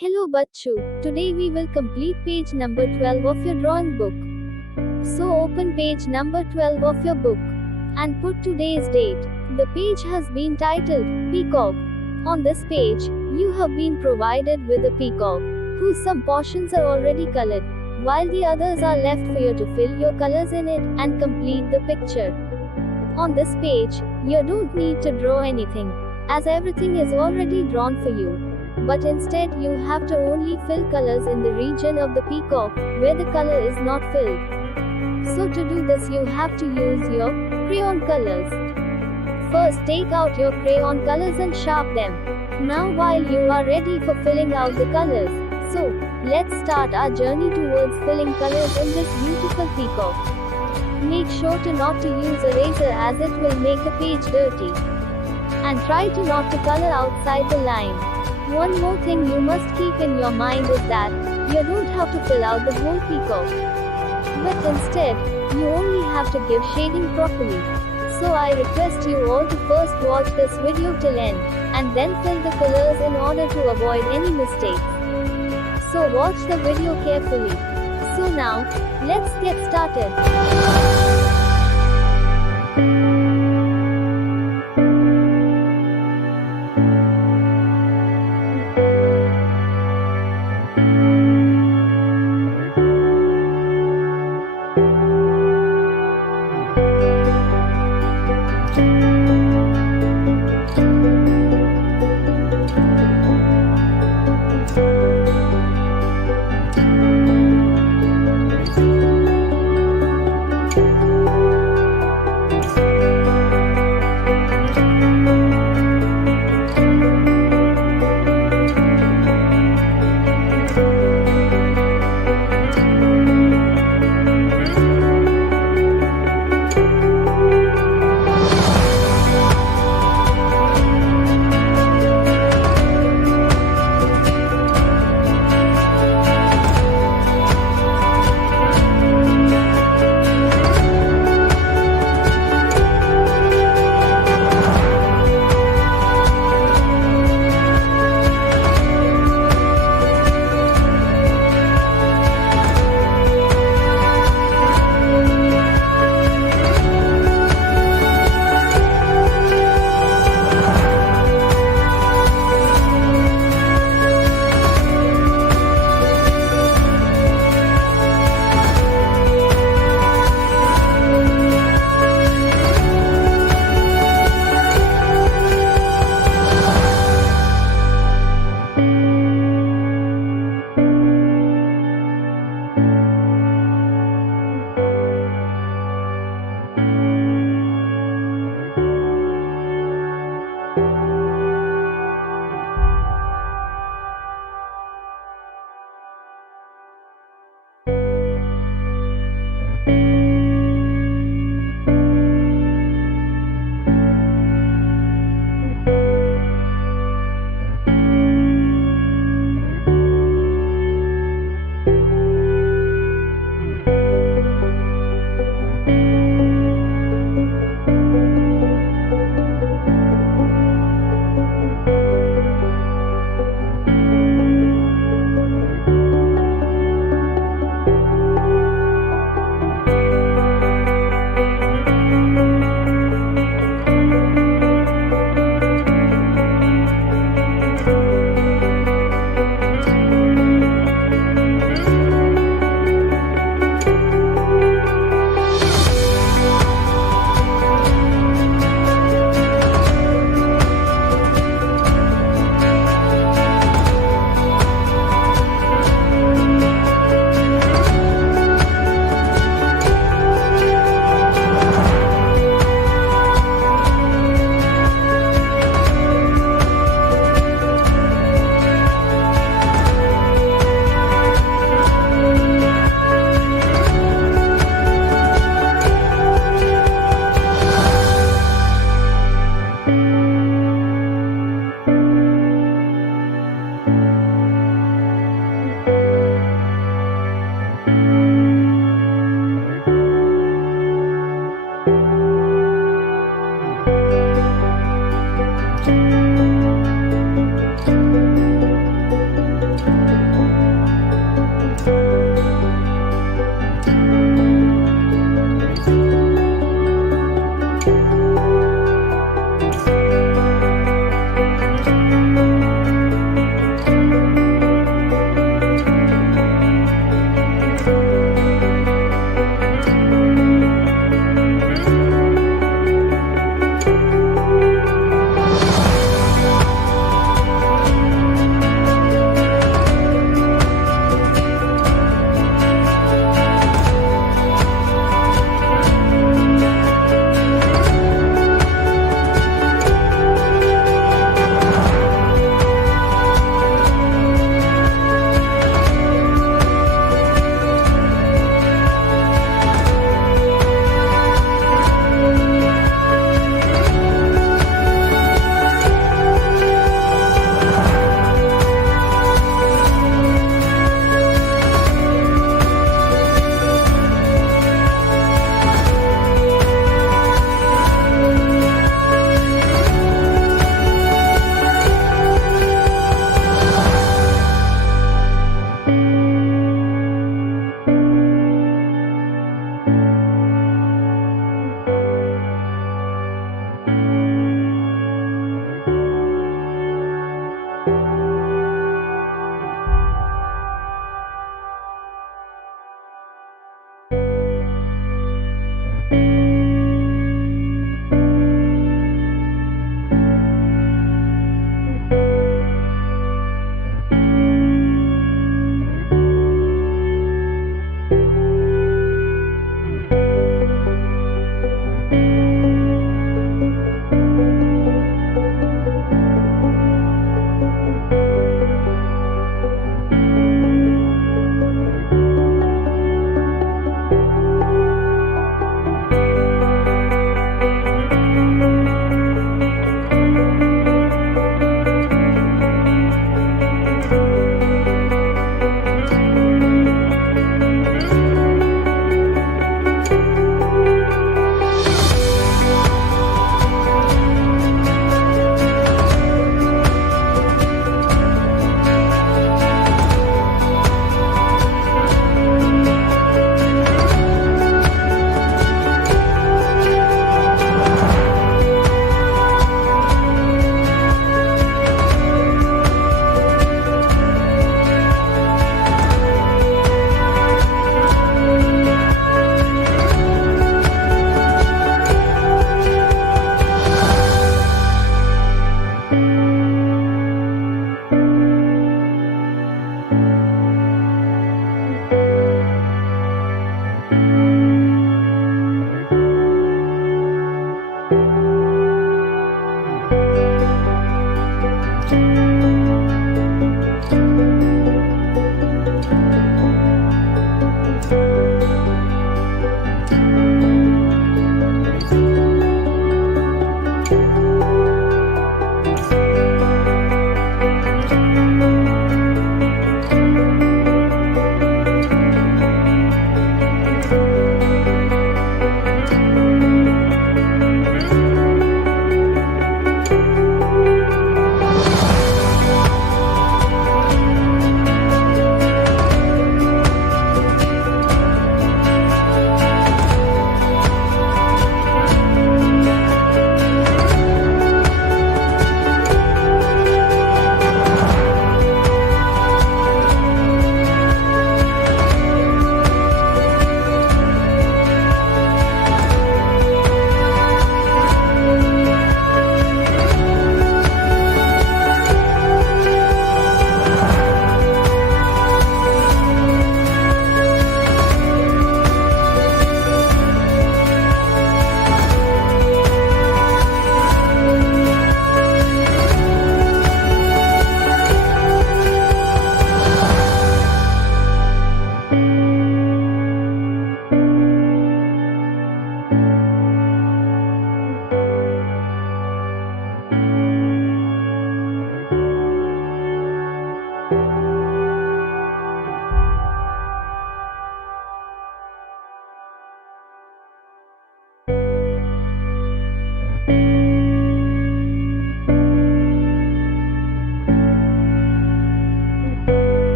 Hello Bachchu, today we will complete page number 12 of your drawing book. So open page number 12 of your book and put today's date. The page has been titled Peacock. On this page, you have been provided with a peacock, whose some portions are already colored, while the others are left for you to fill your colors in it and complete the picture. On this page, you don't need to draw anything, as everything is already drawn for you. But instead you have to only fill colors in the region of the peacock, where the color is not filled. So to do this you have to use your crayon colors. First take out your crayon colors and sharpen them. Now while you are ready for filling out the colors, so let's start our journey towards filling colors in this beautiful peacock. Make sure to not to use eraser as it will make the page dirty. And try to not to color outside the line. One more thing you must keep in your mind is that you don't have to fill out the whole peacock, but instead, you only have to give shading properly. So I request you all to first watch this video till end, and then fill the colors in order to avoid any mistakes. So watch the video carefully. So now, let's get started.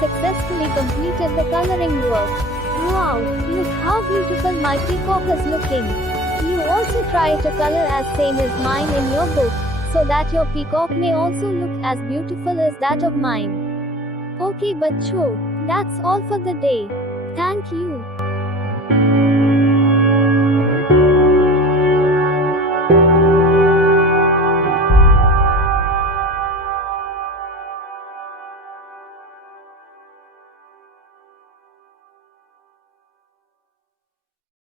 Successfully completed the coloring work. Wow, look how beautiful my peacock is looking. You also try to color as same as mine in your book, so that your peacock may also look as beautiful as that of mine. Okay bachcho, that's all for the day. Thank you.